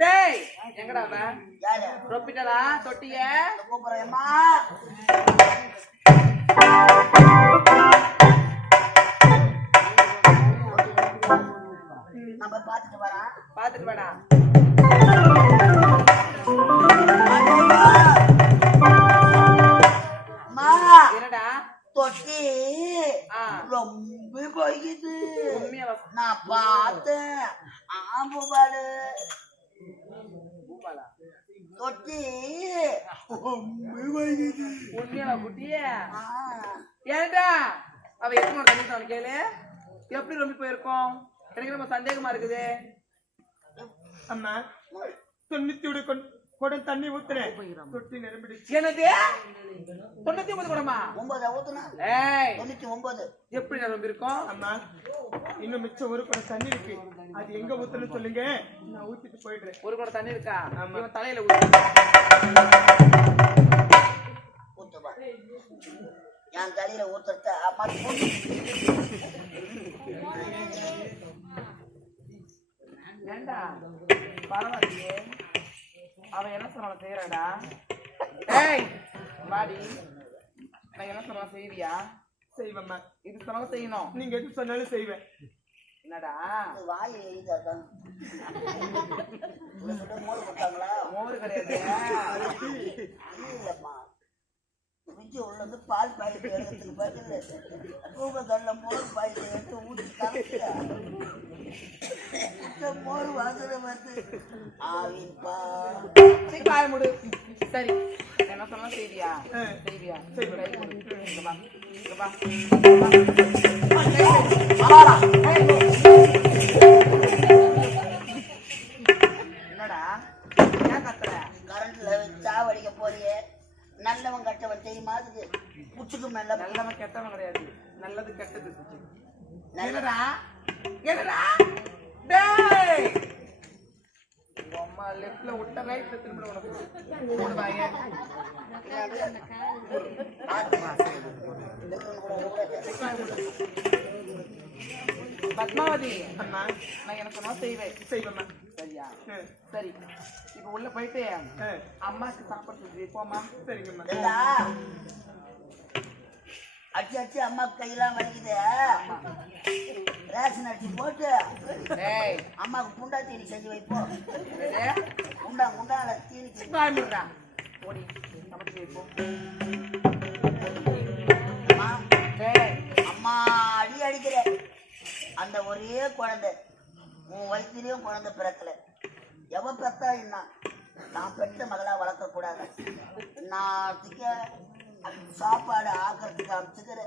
டேய் எங்கடா அவன் ரொப்பிட்டடா தொட்டிய. கூப்பிடுறேம்மா நம்ம பார்த்துட்டு வரோம் பாத்துட்டு வாடா. பூபாலா. தொட்டி ரொம்ப போய்க்குது உண்மையா குட்டிய ஆ. ஏன்டா அவ தண்ணி தான் கேளு? எப்படி ரொம்ப போயிருக்கோம்? எனக்கு ரொம்ப சந்தேகமா இருக்குது. அம்மா தொண்ணூத்தி கொண்- குடம் தண்ணி ஊத்துறேன். தொட்டி நிரம்பிடுச்சு. என்னது? தொண்ணூத்தி ஒன்பது கூடமா ஒன்பது ஊத்துனா? ஏய். தொண்ணூத்தி ஒன்பது. எப்படி நிரம்பி இருக்கோம்? அம்மா இன்னும் மிச்சம் ஒரு குடம் தண்ணி இருக்கு. அது எங்க ஊத்துறேன்னு சொல்லுங்க. நான் ஊத்திட்டு போயிடுறேன். ஒரு கூட தண்ணி இருக்கா. இவன் தலையில ஊத்து ஊத்துப்பா. என் தலையில ஊத்துறத ஏண்டா? பரவாயில்லையே. அவன் என்ன சொன்னாலும் செய்யறாடா ஏய். வாடி. நான் என்ன சொன்னாலும் செய்வியா? செய்வேம்மா. இது சொன்னாலும் செய்யணும். நீங்க எது சொன்னாலும் செய்வேன். என்னடா? வாய் மோர் கிடையாது. இல்லம்மா ஃப்ரிட்ஜ் உள்ள இருந்து பால் பாக்கெட் எடுக்கிறதுக்கு பதில் தூக்க கல்ல மோர் பாக்கெட் எடுத்து ஊற்றி கலக்கிட்டா மோர் வாசனை வருது ஆவிப்பா சரி முடு. சரி. என்ன செய்வியா? ஆ. செய்வியா? செய்வேன். பத்மாவதி அம்மா நான் எனக்கு சொன்னா செய்வேன் செய்வேம்மா. சரியா? சரி. இப்ப உள்ள போயிட்டு அம்மாக்கு சாப்பாடு செஞ்சு போமா சரிங்கம்மா. அடிச்சு அடிச்சு அம்மா கையெல்லாம் வலிக்குது. ரேஷன் அடிச்சு போட்டு டேய் அம்மாவுக்கு புண்டா தீனி செஞ்சு வைப்போம்? குண்டா குண்டால தீனி செஞ்சு. ஓடி சமைச்சு வைப்போம். அம்மா டேய் அம்மா அடி அடிக்கிற. அந்த ஒரே குழந்தை. உன் வயிற்றுலயும் குழந்தை பிறக்கல. எவ பெத்தா என்ன? நான் பெற்ற மகளா வளர்க்க கூடாது நான் சாப்பாடு ஆக்கிறதுக்கு அமைச்சுக்கிற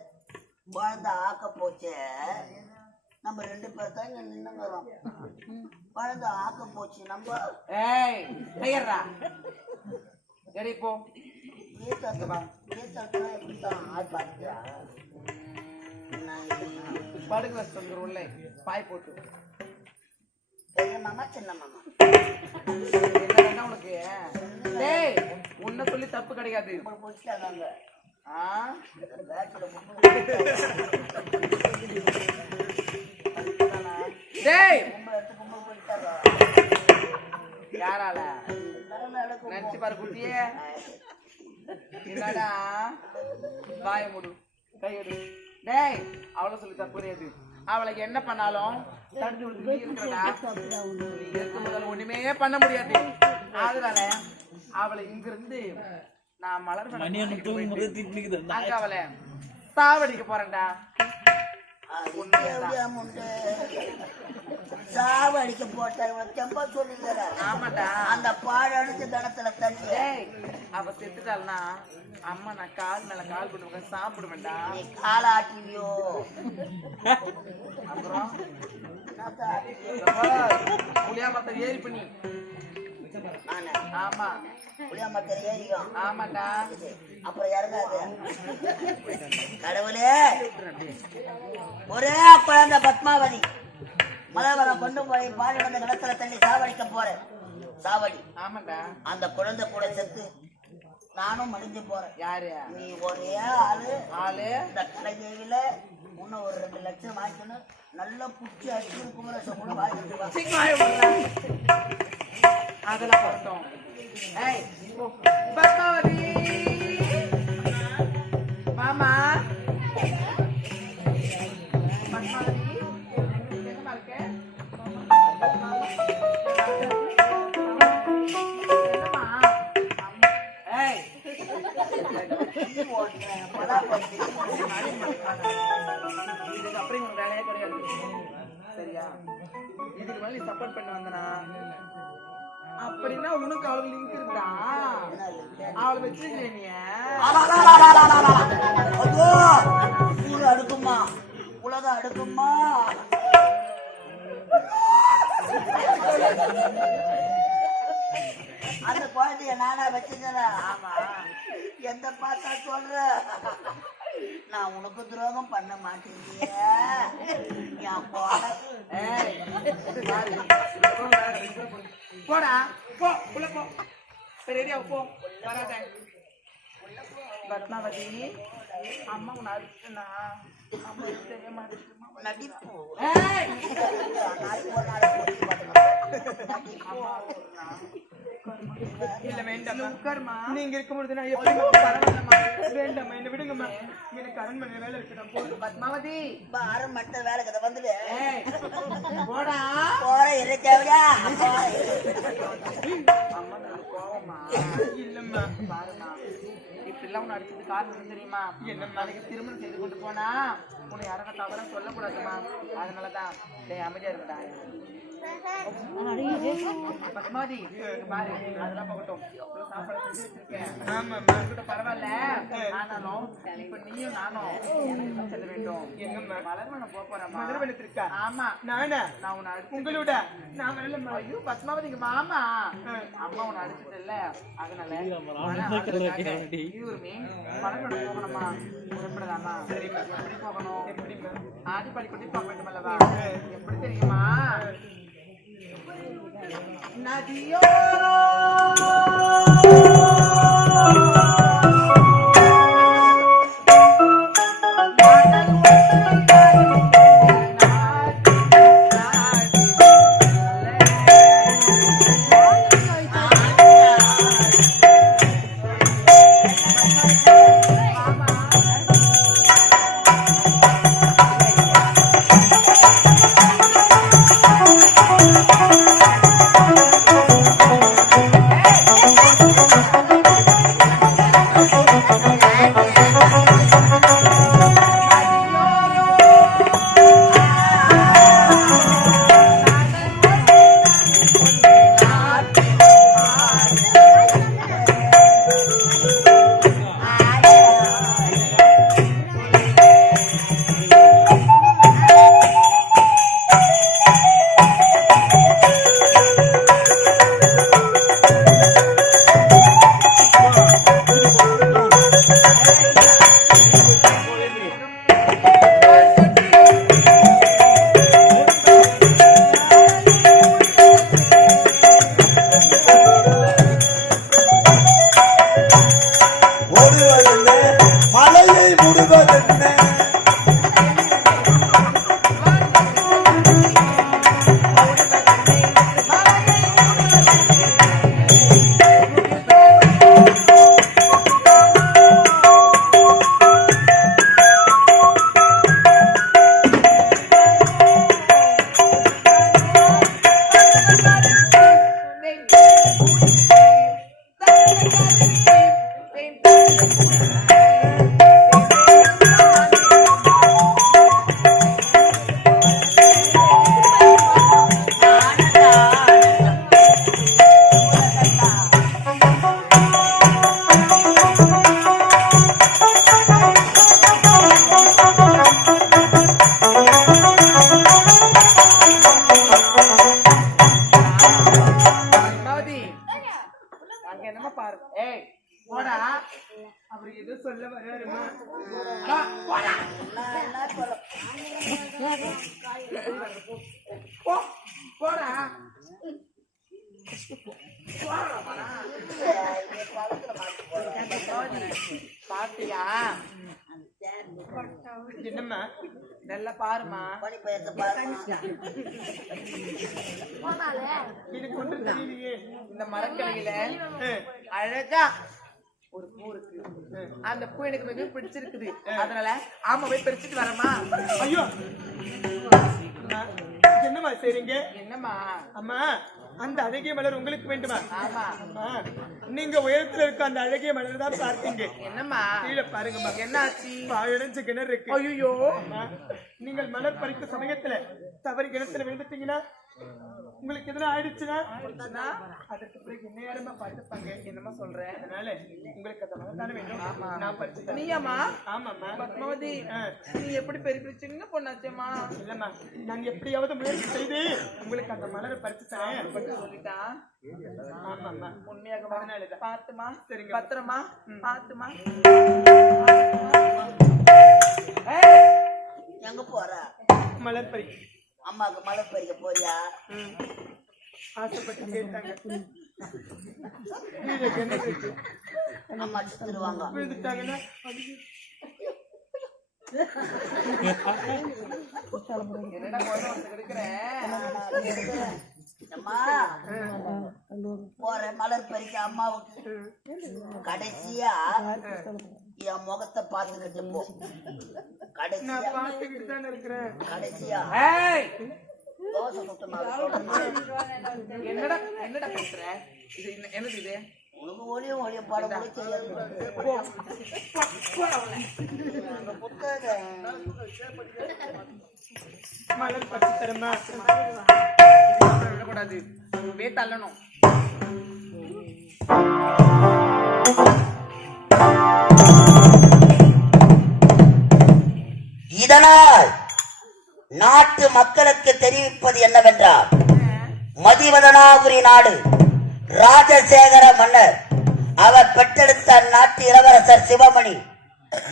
குழந்தை ஆக்க போச்சே. நம்ம ரெண்டு பேர் தான் இங்க நின்னுங்கிறோம். குழந்தை ஆக்க போச்சு. நம்ம ஏய் கையறா எடி போ. வீட்டை வீட்டை எப்படி தான் ஆள் பார்த்தியா நான் இது- படுக்க வச்சு உள்ள பாய் போட்டு. பெரிய மாமா சின்ன மாமா. என்ன உனக்கு? டேய் உன்னை சொல்லி தப்பு கிடையாது. டேய்! யாரால. நினைச்சு பாரு குட்டியே. என்னடா? வாய மூடு. கையெடு டேய் அவளை சொல்லி தப்பு கிடையாது அவளை என்ன பண்ணாலும் தடுத்து விடுத்து இருக்கிறடா இருக்கும் முதல்ல ஒண்ணுமே பண்ண முடியாது. அதனால அவளை இங்கிருந்து நான் மலர் அங்க அவளை சாவடிக்க போறேன்டா? சாவு அடிக்க போட்டாங்க செம்பா சொல்லுங்கிற ஆமாடா. அந்த பாழடைஞ்ச கணத்துல தண்ணி அவ செத்துட்டாள்னா அம்மா நான் கால் மேல கால் போட்டு உட்கார்ந்து சாப்பிடுவேன்டா. நீ காலாட்டிவியோ அப்புறம்? ஆட்டுவியோ? புளியா மத்த ஏறி பண்ணி ஆமா. புளியா மரத்துல ஏறிக்கும் ஆமாடா அப்புறம் இறங்காது. கடவுளே. ஒரே குழந்தை பத்மாவதி. மலவரம் கொண்டு போய் பாடி வந்த நிலத்துல தண்ணி சாவடிக்க போறேன். சாவடி. ஆமாடா அந்த குழந்தை கூட செத்து நானும் மடிஞ்சு போறேன். யாரு? நீ ஒரே ஆளு. ஆளு? இந்த கலைதேவில இன்னும் ஒரு ரெண்டு லட்சம் வாங்கிக்கணும். நல்லா புட்டி அடிச்சு குமரேசன் கூட வாங்கிட்டு அதெல்லாம் போகட்டும். ஏய், பத்மாவதி. மாமா பத்மாவதி, எங்கம்மா இருக்க? என்னம்மா? ஏய், இதுக்கு அப்புறம் உனக்கு வேலையே கிடையாது சரியா இதுக்கு மேல சப்போர்ட் பண்ண அப்படின்னா உனக்கு அவளுக்கு லிங்க் இருந்தா அவளை வச்சிருக்கீங்க நீ? ஊரு அடுக்குமா உலகம் அடுக்குமா அந்த குழந்தைய நானா வச்சுக்கிறேன். ஆமா. எந்த பார்த்தா சொல்ற? நான் உனக்கு துரோகம் பண்ண மாட்டேங்கிய என் போட போ உள்ள போ. ரெடியா போ. வராத. பத்மாவதி அம்மா உன்னை அடிச்சுனா அம்மா தெரிய மாட்டேங்குமா நடிப்பு. நடிப்பு. இல்ல வேண்டாம்மா. உட்காருமா நீங்க இருக்கும் பொழுது நான் எப்படி பரவாயில்லம்மா வேண்டாம்மா என்ன விடுங்கம்மா. எனக்கு அரண்மனை வேலை இருக்கு நான் போதும் பத்மாவதி. இப்ப அரை மட்ட வேலை கதை வந்துடு. போடா. போற இருக்கவியா அம்மா கோவமா இல்லம்மா. பாருமா இப்படிலாம் உன்னை அடிச்சது காரணம் தெரியுமா? என்ன நாளைக்கு திருமணம் செய்து கொண்டு போனா உன்னை யாரும் தவறா சொல்லக்கூடாதுமா அதனாலதான் அமைதியா இருக்கடா பத்மாவதி போகட்டும் சாப்பாடு பரவாயில்ல ஆனாலும் இப்ப நீயும் நானும் செல்ல வேண்டும் மலர்மணம் போக ஆமா நானா நான் உன்னை உங்களோட நான் ஐயோ பத்மாவதி இங்க மாமா அம்மா உன்னை அடிச்சது இல்ல அதனால மன ஆறுதலுக்காக போகணுமா எப்படி போகணும் எப்படிம்மா கொண்டு போக வேண்டும் அல்லவா எப்படி தெரியுமா நதியோ எனக்கு ஒன்றும் தெரியலையே இந்த மரக்கிளையில ஆ, அழகா ஒரு பூ இருக்கு அந்த பூ எனக்கு மிகவும் பிடிச்சிருக்குது. அதனால ஆமா போய் பறிச்சுட்டு வரமா ஐயோ. என்னம்மா செய்றீங்க? என்னம்மா? அம்மா அந்த அழகிய மலர் உங்களுக்கு வேண்டுமா? நீங்க உயரத்துல இருக்க அந்த அழகிய மலர் தான் பார்த்தீங்க என்னம்மா? கீழே பாருங்கம்மா. என்னாச்சு? பாழடைஞ்ச கிணறு இருக்கு. ஐயோ நீங்கள் மலர் பறிக்க சமயத்துல தவறி கிணத்துல விழுந்துட்டீங்கன்னா உங்களுக்கு எதனா ஆயிடுச்சுன்னா அதற்கு பிறகு யாருமா பார்த்துப்பாங்க. என்னம்மா சொல்ற அதனால உங்களுக்கு அந்த மலர் தானே வேண்டும் நான் பறிச்சு தரேன். நீயாம்மா? ஆமாம்மா. பத்மாவதி. நீ எப்படி பெரிய பெரிய சின்ன பொண்ணாச்சேம்மா? இல்லம்மா. நான் எப்படியாவது முயற்சி செய்து உங்களுக்கு அந்த மலரை பறிச்சு தரேன் சொல்லிட்டா? ஆமாம்மா. உண்மையாக அதனாலதான். பாத்துமா? சரிங்க. பத்திரமா? பாத்துமா? எங்க போற? மலர் பறி. அம்மாக்கு மழை பறிக்க போறியா? ஆசைப்பட்டு கேட்டாங்க. அம்மா சுத்துருவாங்க. விழுந்துட்டாங்கன்னா போற மலர் பறிக்க அம்மாவுக்கு. கடைசியா? என் முகத்தை பார்த்துக்கிட்டு போ. கடைசியா. தோசை என்னடா என்னடா பேசுற? இது என்ன- என்னது இது? உனக்கு ஒளியும் ஒளிய பாடம் மலர் பறிச்சு தரமா விடக்கூடாது. வே இதனால் நாட்டு மக்களுக்கு தெரிவிப்பது என்னவென்றால் மதிவதனாபுரி நாடு ராஜசேகர மன்னர் அவர் பெற்றெடுத்த அந்நாட்டு இளவரசர் சிவமணி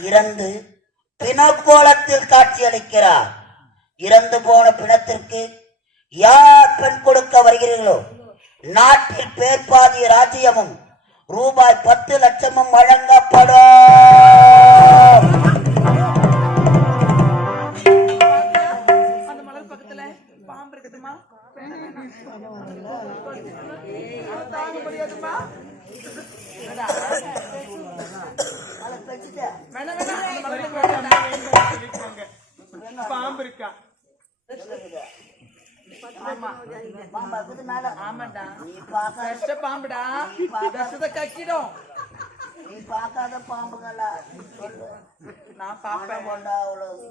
இறந்து பிணக்கோலத்தில் காட்சியளிக்கிறார். இறந்து போன பிணத்திற்கு யார் பெண் கொடுக்க வருகிறீர்களோ நாட்டில் பேர்பாதி ராஜ்யமும் ரூபாய் பத்து லட்சமும் வழங்கப்படும். தாங்க முடியாதுமா பாம்பு இருக்கா ஆமா ஆமாடா பாம்புடா கக்கிடும் நீ பார்க்காத பாம்புகளா? நான் பாப்பேன். கொண்டா அவ்வளவு.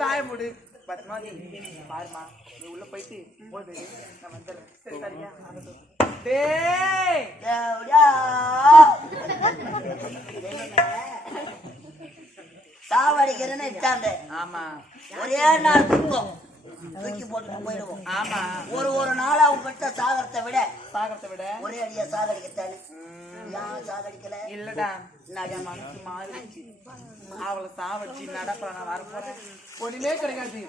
வாய மூடு. பத்மாவதி பாருமா. நீ உள்ள போயிட்டு போது. நான் வந்துடுறேன். சரி சரியா? டேய் தேவடியா. சாவடிக்கிறேன்னு வச்சாங்க ஆமா. ஒரே நாள் தூக்கம். தூக்கி போட்டு போயிடுவோம். ஆமா. ஒரு ஒரு நாள் அவங்க கிட்ட சாகரத்தை விட சாகரத்தை விட. ஒரே அடியா சாகடிக்கத்தானே? ஏன் சாகடிக்கல இல்லடா. நான் என் மனசு மாறிடுச்சு அவளை சாவடிச்சு நடப்ப நான் ஒண்ணுமே கிடைக்காது.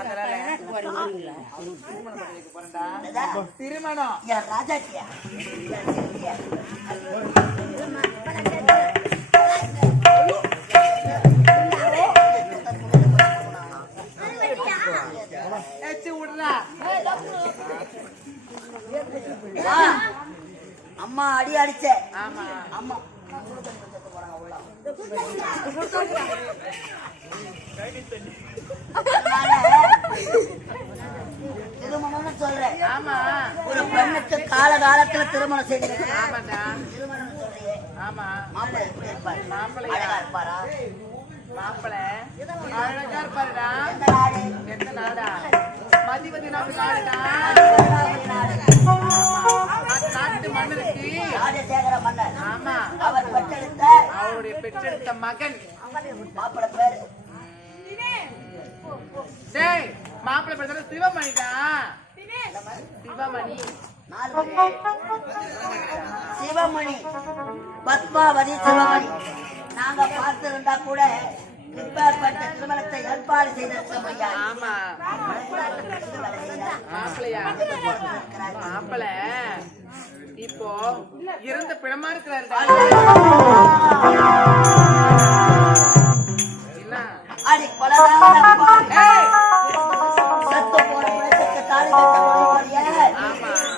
அதனால திருமணம் பண்ணி வைக்க போறேன்டா திருமணம். அம்மா அடி அடிச்ச. அம்மா திருமணம்னு சொல்றேன். ஒரு பெண்ணுக்கு கால காலத்துல திருமணம் ஆமாடா. திருமணம் சொல்றியே. ஆமா. மாப்பிள்ளை எப்படி இருப்பாரு? மாப்பிள்ளையா? அழகா இருப்பாரா? மாப்பிள அழகா இருப்பாருடா. எந்த நாடு? எந்த நாடா. நாட்டு மன்னருக்கு. ராஜசேகர மன்னர். ஆமா. அவர் பெற்றெடுத்த அவருடைய பெற்றெடுத்த மகன். மாப்பிள்ளை பேரு. டேய் மாப்பிள்ளை சிவமணிடா. சிவமணி. நாலு பேரு. சிவமணி. பத்மாவதி சிவமணி. நாங்க பார்த்திருந்தா கூட இப்பேற்பட்ட திருமணத்தை ஏற்பாடு செய்திருக்க மாப்பிள்ளையா மாப்பிள. இப்போ இறந்த பிணமா.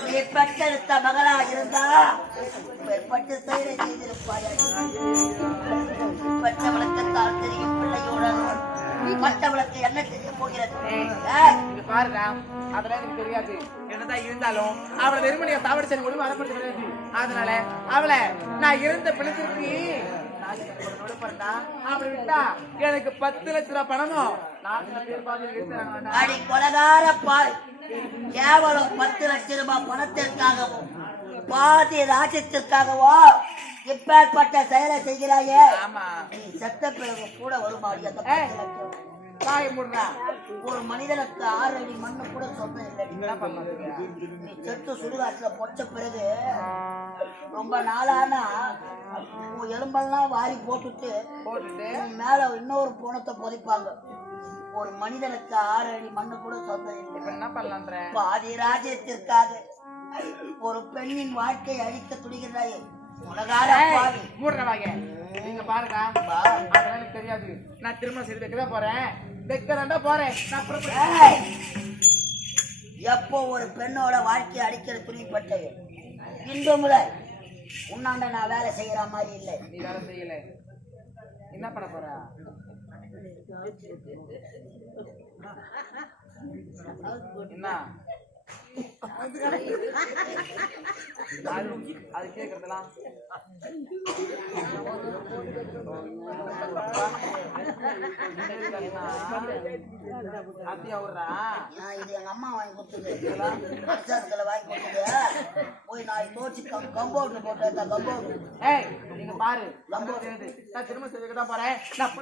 நீ பெற்றெடுத்த மகளா இருந்தா பட்டு செயலை செய்திருப்பாயா? பெற்றவளுக்கு தான் தெரியும் பிள்ளையுடன் மற்றவளுக்கு என்ன செய்ய போகிறது? பாருடா. அதெல்லாம் எனக்கு தெரியாது. என்னதான் இருந்தாலும் அவளை வெறுமனைய சாவடிச்சல் முடிவு வரப்படுது கிடையாது. அதனால அவளை நான் இருந்த பிணத்திற்கு எனக்கு. அப்படி விட்டா எனக்கு பத்து லட்ச ரூபாய் பணமும் அடி கொலகார பாய் கேவலம் பத்து லட்சம் ரூபாய் பணத்திற்காகவும் பாதி ராஜ்யத்திற்காகவோ இப்பேற்பட்ட செயலை செய்கிறாயே. ஆமா. நீ செத்த பிறகு கூட வருமாடி முடுறா ஒரு மனிதனுக்கு ஆறு அடி மண்ணு கூட சொந்தம் இல்லை. என்ன பண்ணலாம் நீ செத்து சுடுகாட்டுல பொச்ச பிறகு ரொம்ப நாளானா உன் எலும்பெல்லாம் வாரி போட்டுட்டு போட்டுட்டு? மேல இன்னொரு பூனத்தை பொதிப்பாங்க. ஒரு மனிதனுக்கு ஆறு அடி மண்ணு கூட இல்லை. இப்ப என்ன பண்ணலான்ற? பாதி ராஜ்யத்திற்காக ஒரு பெண்ணின் வாழ்க்கை அழிக்க துடிக்கிறாயே. உலகார மூடுறவாங்க நீங்க பாருங்க. அதெல்லாம் எனக்கு தெரியாது. நான் திருமணம் செய்து வைக்கதான் போறேன். வைக்கதாண்டா போறேன்! எப்போ ஒரு பெண்ணோட வாழ்க்கையை அடிக்கிற துணிப்பட்டது இன்று முதல். உன்னாண்ட நான் வேலை செய்யற மாதிரி இல்லை. நீ வேலை செய்யல. என்ன பண்ண போற? என்ன? அது நான் இது எங்க அம்மா வாங்கி கொடுத்தது. அரசாங்கத்துல வாங்கி கொடுத்தது. போய் நான் தோச்சு கம்பவுண்ட் போட்டு கம்பவுண்ட் நீங்க பாரு. நான் திரும்ப செய்துக்கிட்டா போறேன். நான்